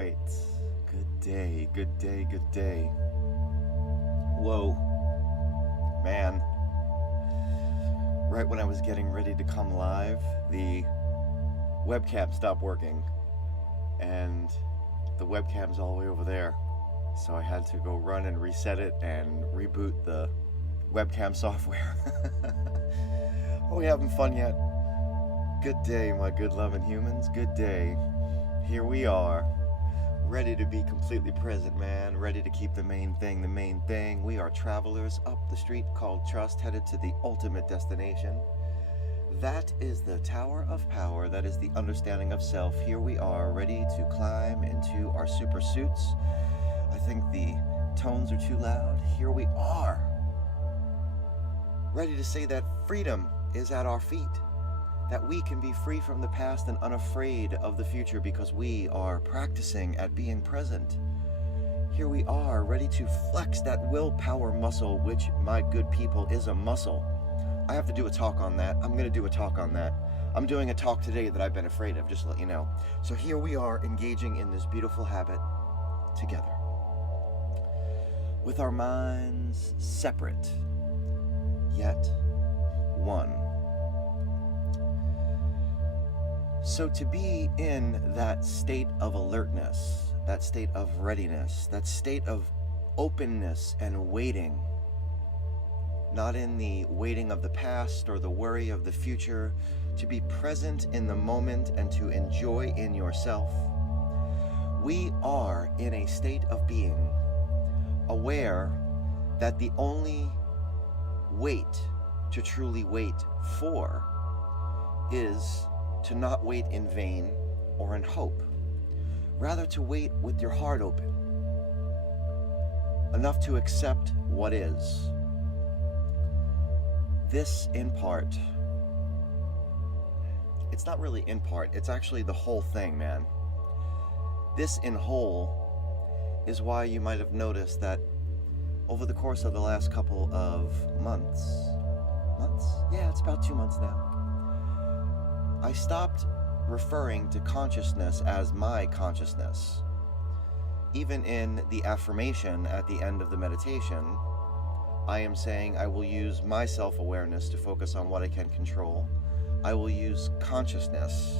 right. Good day, good day, good day. Whoa. Man. Right when I was getting ready to come live, the webcam stopped working. And the webcam's all the way over there. So I had to go run and reset it and reboot the webcam software. Are we having fun yet? Good day, my good loving humans. Good day. Here we are, ready to be completely present, man. Ready to keep the main thing the main thing. We are travelers up the street called Trust, headed to the ultimate destination. That is the Tower of Power. That is the understanding of self. Here we are, ready to climb into our super suits. I think the tones are too loud. Here we are, ready to say that freedom is at our feet. That we can be free from the past and unafraid of the future because we are practicing at being present. Here we are, ready to flex that willpower muscle, which, my good people, is a muscle. I have to do a talk on that. I'm going to do a talk on that. I'm doing a talk today that I've been afraid of, just to let you know. So here we are, engaging in this beautiful habit together, with our minds separate, yet one. So to be in that state of alertness, that state of readiness, that state of openness and waiting, not in the waiting of the past or the worry of the future, to be present in the moment and to enjoy in yourself, we are in a state of being aware that the only wait to truly wait for is to not wait in vain or in hope, rather to wait with your heart open, enough to accept what is. This, in part, it's not really in part, it's actually the whole thing, man. This in whole is why you might have noticed that over the course of the last couple of months? Yeah, it's about 2 months now. I stopped referring to consciousness as my consciousness. Even in the affirmation at the end of the meditation, I am saying I will use my self-awareness to focus on what I can control. I will use consciousness,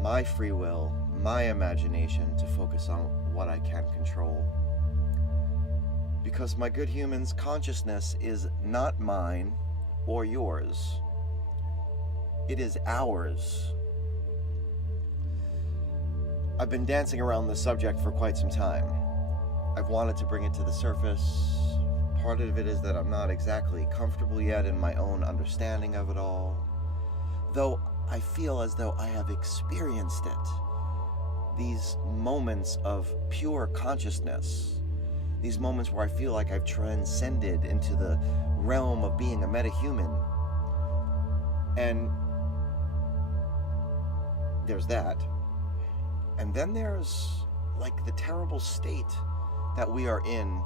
my free will, my imagination to focus on what I can control. Because, my good humans, consciousness is not mine or yours. It is ours. I've been dancing around this subject for quite some time. I've wanted to bring it to the surface. Part of it is that I'm not exactly comfortable yet in my own understanding of it all, though I feel as though I have experienced it. These moments of pure consciousness, these moments where I feel like I've transcended into the realm of being a metahuman. And there's that. And then there's like the terrible state that we are in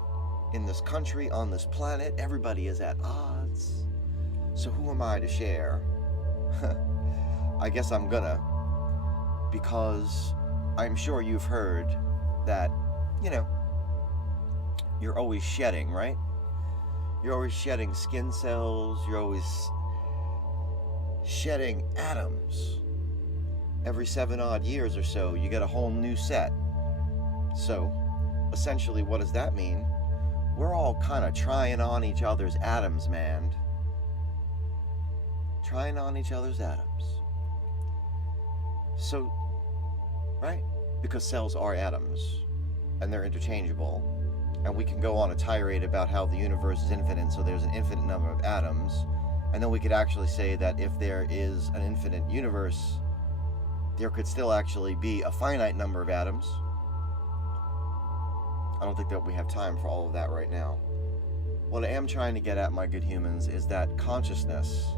this country, on this planet. Everybody is at odds. So who am I to share? I guess I'm gonna, because I'm sure you've heard that, you're always shedding, right? You're always shedding skin cells. You're always shedding atoms. Every 7 odd years or so, you get a whole new set. So, essentially, what does that mean? We're all kind of trying on each other's atoms, man. Trying on each other's atoms. So, right? Because cells are atoms, and they're interchangeable. And we can go on a tirade about how the universe is infinite, so there's an infinite number of atoms. And then we could actually say that if there is an infinite universe, there could still actually be a finite number of atoms. I don't think that we have time for all of that right now. What I am trying to get at, my good humans, is that consciousness,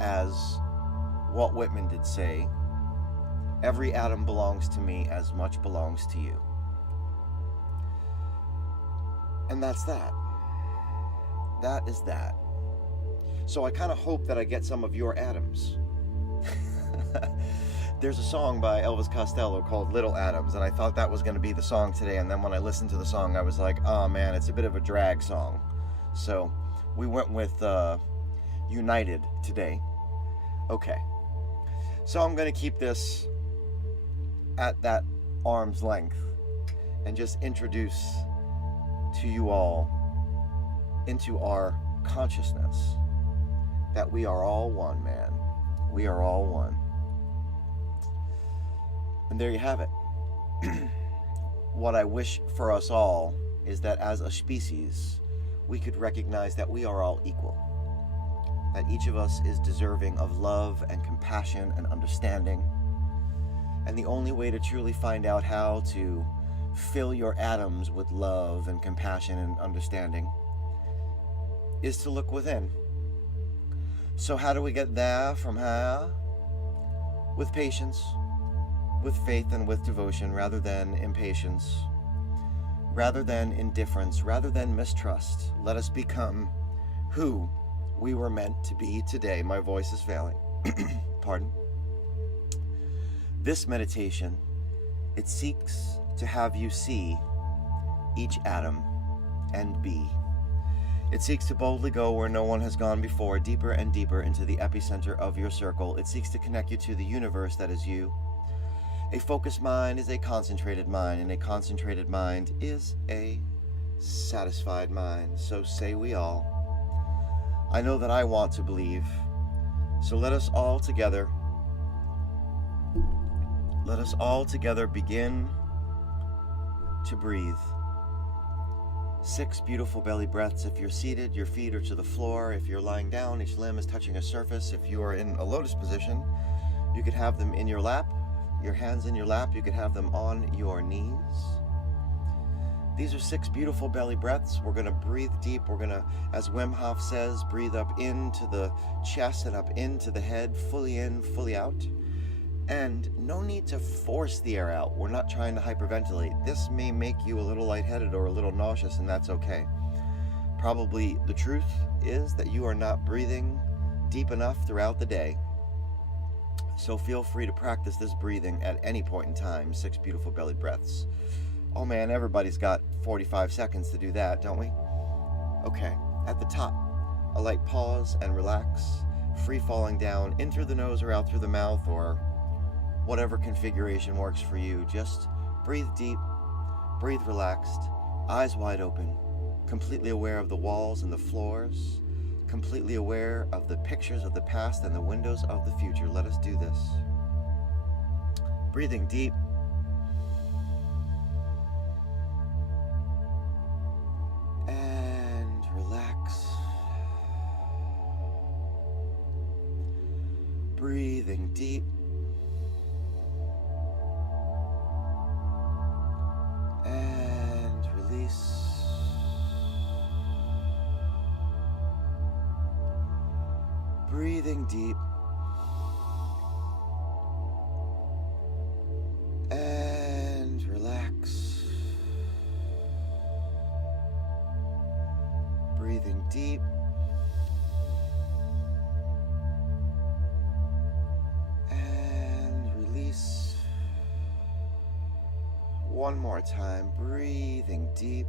as Walt Whitman did say, every atom belongs to me as much belongs to you. And that's that. That is that. So I kind of hope that I get some of your atoms. There's a song by Elvis Costello called Little Atoms, and I thought that was going to be the song today, and then when I listened to the song, I was like, oh man, it's a bit of a drag song. So we went with United today. Okay. So I'm going to keep this at that arm's length and just introduce to you all into our consciousness that we are all one, man. We are all one. And there you have it. What I wish for us all is that as a species, we could recognize that we are all equal. That each of us is deserving of love and compassion and understanding. And the only way to truly find out how to fill your atoms with love and compassion and understanding is to look within. So how do we get there from here? With patience, with faith, and with devotion, rather than impatience, rather than indifference, rather than mistrust. Let us become who we were meant to be today. My voice is failing. Pardon. This meditation, it seeks to have you see each atom and be. It seeks to boldly go where no one has gone before, deeper and deeper into the epicenter of your circle. It seeks to connect you to the universe that is you. A focused mind is a concentrated mind, and a concentrated mind is a satisfied mind. So say we all. I know that I want to believe. So let us all together begin to breathe. 6 beautiful belly breaths. If you're seated, your feet are to the floor. If you're lying down, each limb is touching a surface. If you are in a lotus position, you could have them in your lap, your hands in your lap. You could have them on your knees. These are 6 beautiful belly breaths. We're going to breathe deep. We're going to, as Wim Hof says, breathe up into the chest and up into the head, fully in, fully out. And no need to force the air out. We're not trying to hyperventilate. This may make you a little lightheaded or a little nauseous, and that's okay. Probably the truth is that you are not breathing deep enough throughout the day. So feel free to practice this breathing at any point in time. 6 beautiful belly breaths. Oh man, everybody's got 45 seconds to do that, don't we? Okay, at the top, a light pause and relax. Free falling down in through the nose or out through the mouth, or whatever configuration works for you. Just breathe deep, breathe relaxed, eyes wide open, completely aware of the walls and the floors, completely aware of the pictures of the past and the windows of the future. Let us do this. Breathing deep. And relax. Breathing deep. Breathing deep and relax. Breathing deep and release. One more time, breathing deep.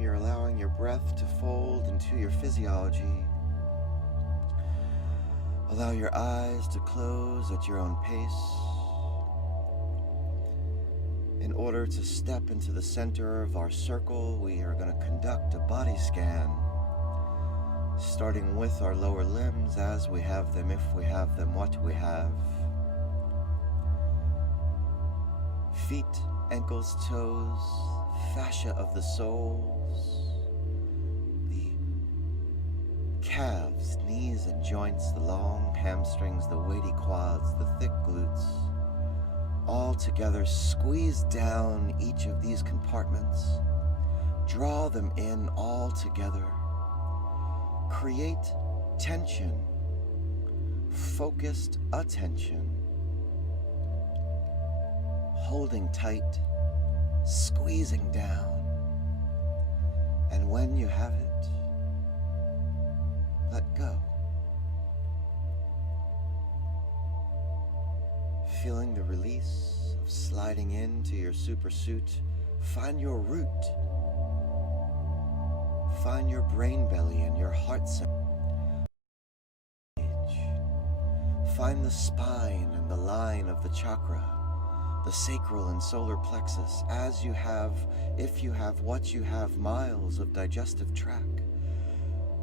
You're allowing your breath to fold into your physiology. Allow your eyes to close at your own pace. In order to step into the center of our circle, we are going to conduct a body scan, starting with our lower limbs as we have them, if we have them, what we have. Feet, ankles, toes, fascia of the soles, the calves, knees and joints, the long hamstrings, the weighty quads, the thick glutes, all together. Squeeze down each of these compartments, draw them in all together, create tension, focused attention, holding tight, squeezing down, and when you have it, let go. Feeling the release of sliding into your supersuit, find your root. Find your brain belly and your heart center. Find the spine and the line of the chakra, the sacral and solar plexus, as you have, if you have, what you have, miles of digestive tract.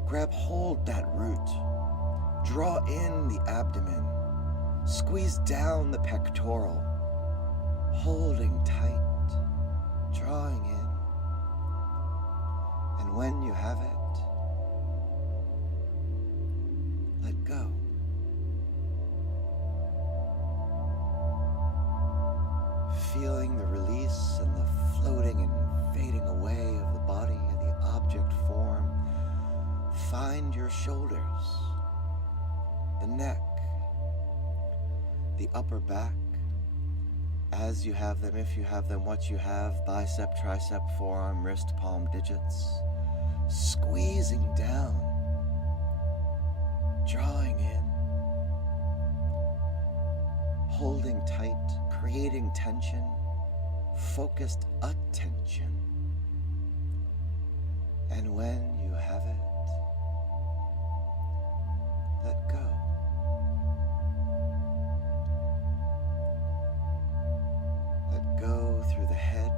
Grab hold that root. Draw in the abdomen. Squeeze down the pectoral. Holding tight, drawing in. And when you have it, let go. Feeling the release and the floating and fading away of the body and the object form. Find your shoulders, the neck, the upper back, as you have them, if you have them, what you have, bicep, tricep, forearm, wrist, palm, digits, squeezing down, drawing in, holding tight, creating tension, focused attention. And when you have it, let go. Let go through the head,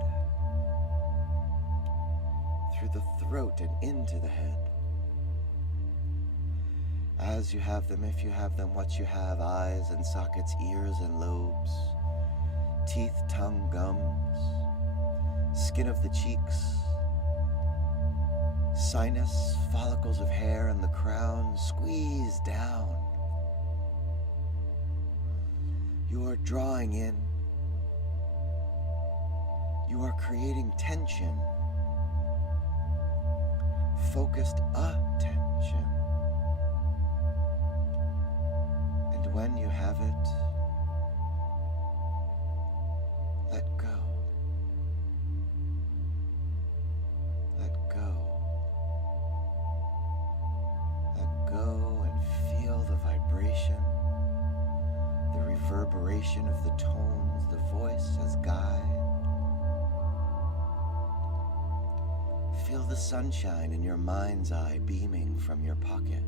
through the throat and into the head. As you have them, if you have them, what you have, eyes and sockets, ears and lobes, teeth, tongue, gums, skin of the cheeks, sinus, follicles of hair and the crown, squeeze down. You are drawing in. You are creating tension, focused attention. And when you have it, let go. Let go. Let go and feel the vibration, the reverberation of the tones, the voice as guide. Feel the sunshine in your mind's eye beaming from your pocket.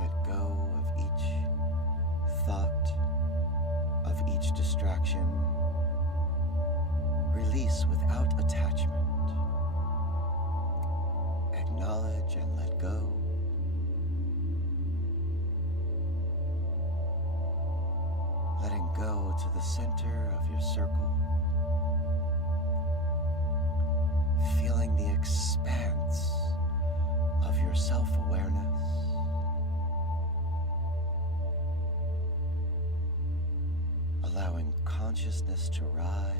Let go of each thought, of each distraction. Release without attachment. Acknowledge and let go. Letting go to the center of your circle. Feeling the expanse of your self-awareness. Allowing consciousness to rise.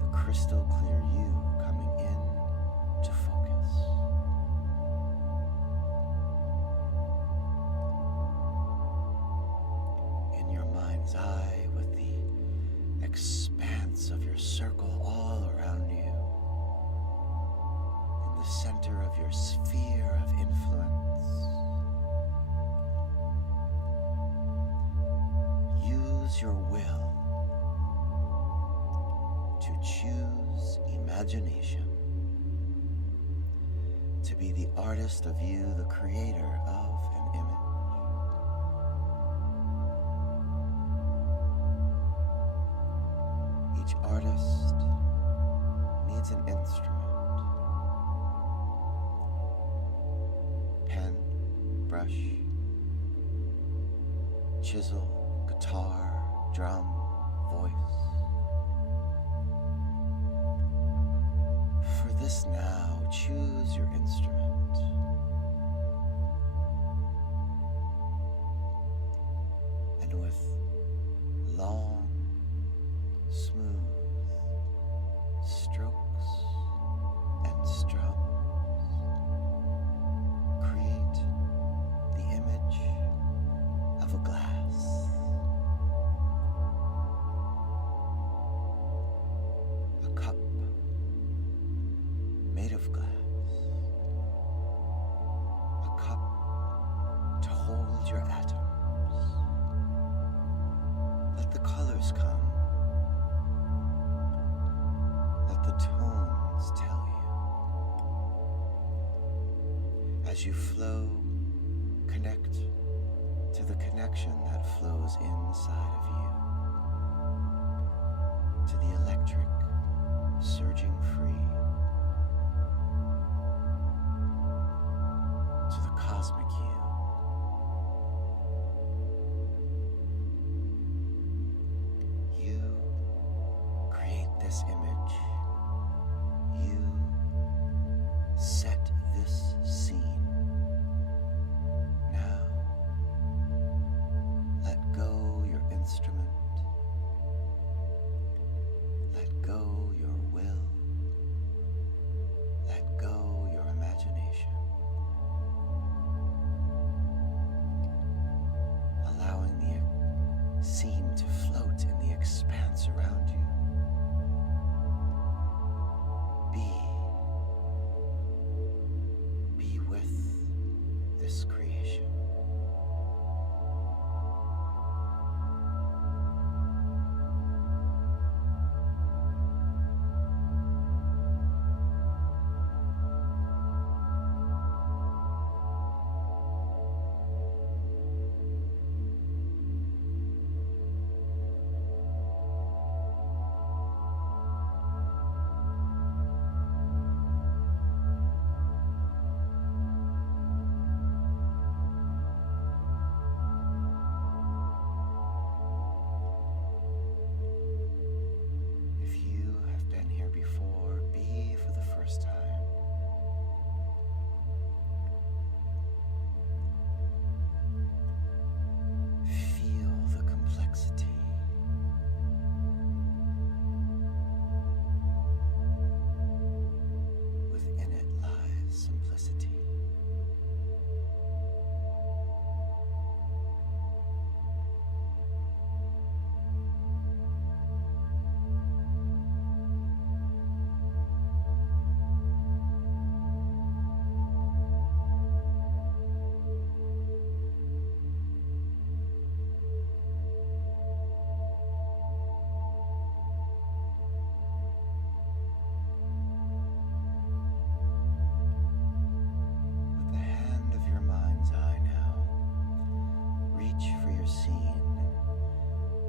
The crystal clear you coming in to focus. In your mind's eye with the expanse of your circle all around you, in the center of your sphere of influence. Use your will to choose imagination, to be the artist of you, the creator of an image. Each artist needs an instrument. Pen, brush, chisel, guitar, drum, voice. For this now, choose your instrument. And with long, smooth strokes and strums, create the image of a glass. As you flow, connect to the connection that flows inside of you, to the electric surging free, to the cosmic you. You create this image. You set this scene. Now, let go your instrument. Let go your will. Let go your imagination. Allowing the scene to float in the expanse around you. Be with this creation.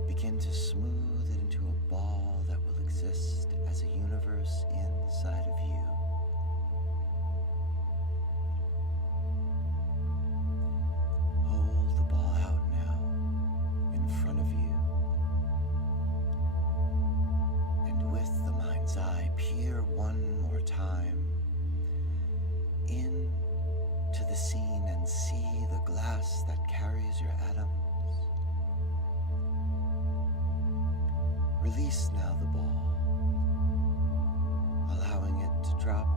Begin to smooth it into a ball that will exist as a universe inside of you. Hold the ball out now in front of you, and with the mind's eye, peer one more time into the scene and see the glass that carries your atoms. Release now the ball, allowing it to drop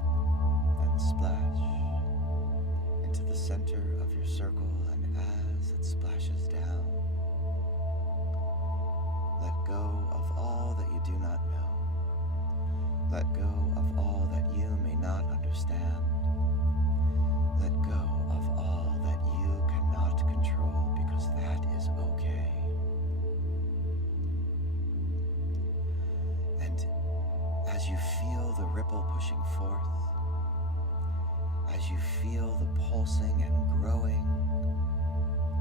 and splash into the center of your circle, and as it splashes down, let go of all that you do not know. Let go of all that you may not understand. Let go of all that you cannot control, because that is okay. As you feel the ripple pushing forth, as you feel the pulsing and growing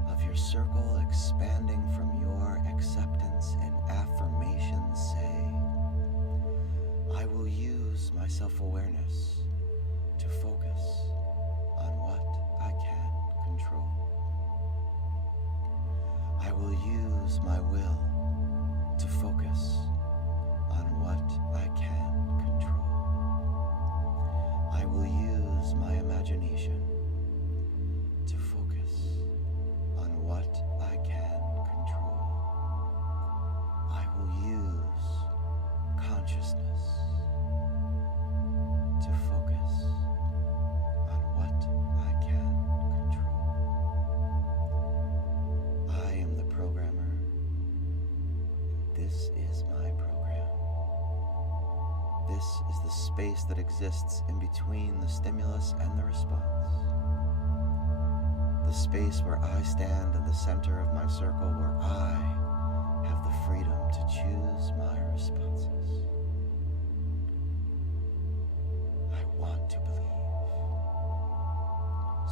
of your circle expanding from your acceptance and affirmation, say, I will use my self-awareness to focus on what I can control. I will use my will to focus on what I can control. I will use my imagination to focus on what I can control. I will use consciousness to focus on what I can control. I am the programmer. This is my program. This is the space that exists in between the stimulus and the response. The space where I stand in the center of my circle, where I have the freedom to choose my responses. I want to believe.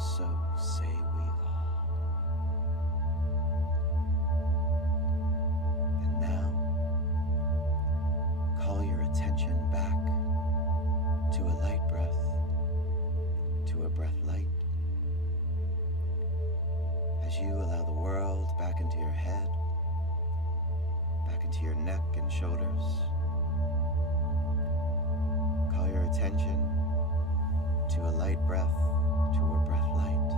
so say we all. And now, call your attention back to a light breath, to a breath light, as you allow the world back into your head, back into your neck and shoulders. Call your attention to a light breath, to a breath light,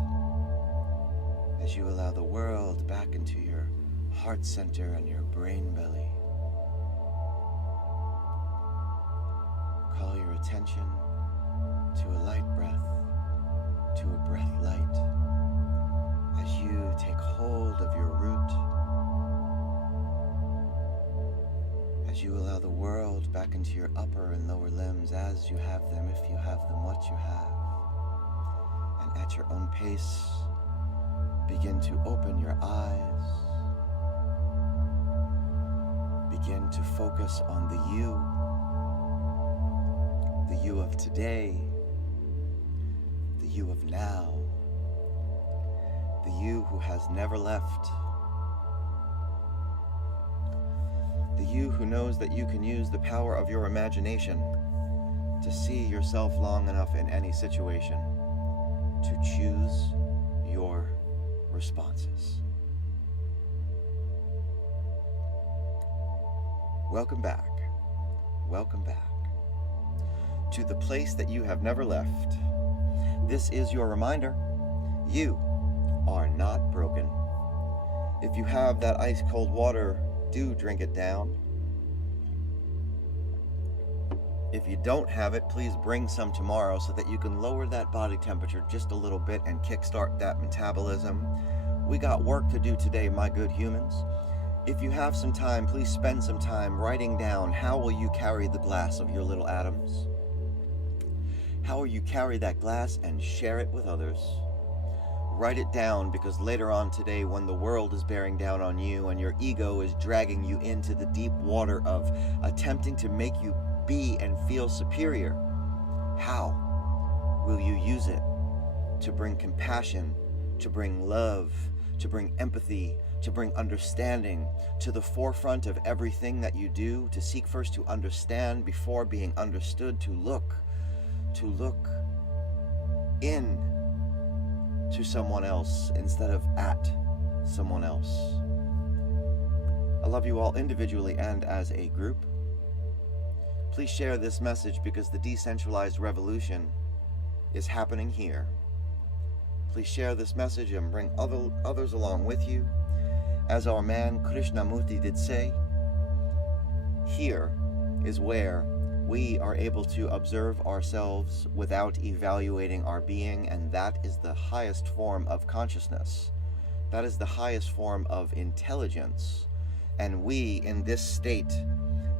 as you allow the world back into your heart center and your brain belly. Call your attention to a light breath, to a breath light, as you take hold of your root, as you allow the world back into your upper and lower limbs as you have them, if you have them, what you have. And at your own pace, begin to open your eyes. Begin to focus on the you of today, the you of now, the you who has never left, the you who knows that you can use the power of your imagination to see yourself long enough in any situation to choose your responses. Welcome back to the place that you have never left. This is your reminder. You are not broken. If you have that ice cold water, do drink it down. If you don't have it, please bring some tomorrow so that you can lower that body temperature just a little bit and kickstart that metabolism. We got work to do today, my good humans. If you have some time, please spend some time writing down how will you carry the glass of your little atoms. How will you carry that glass and share it with others? Write it down, because later on today, when the world is bearing down on you and your ego is dragging you into the deep water of attempting to make you be and feel superior, how will you use it to bring compassion, to bring love, to bring empathy, to bring understanding to the forefront of everything that you do, to seek first to understand before being understood, to look in to someone else instead of at someone else. I love you all individually and as a group. Please share this message, because the decentralized revolution is happening here. Please share this message and bring others along with you. As our man Krishnamurti did say, here is where we are able to observe ourselves without evaluating our being, and that is the highest form of consciousness. That is the highest form of intelligence. And we, in this state,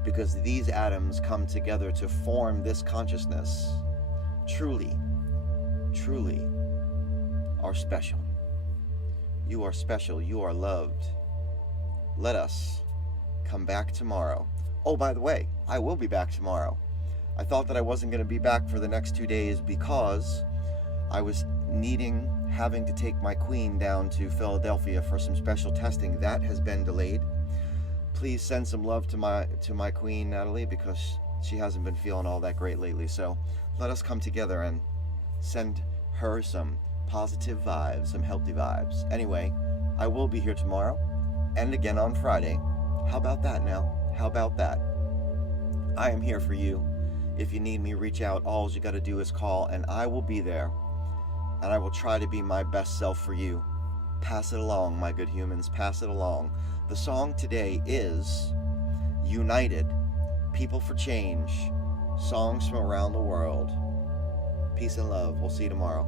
because these atoms come together to form this consciousness, truly are special. You are special. You are loved. Let us come back tomorrow. Oh, by the way, I will be back tomorrow. I thought that I wasn't going to be back for the next 2 days because I was having to take my queen down to Philadelphia for some special testing. That has been delayed. Please send some love to my queen, Natalie, because she hasn't been feeling all that great lately. So let us come together and send her some positive vibes, some healthy vibes. Anyway, I will be here tomorrow and again on Friday. How about that now? How about that? I am here for you. If you need me, reach out. All you got to do is call, and I will be there. And I will try to be my best self for you. Pass it along, my good humans. Pass it along. The song today is United, People for Change, songs from around the world. Peace and love. We'll see you tomorrow.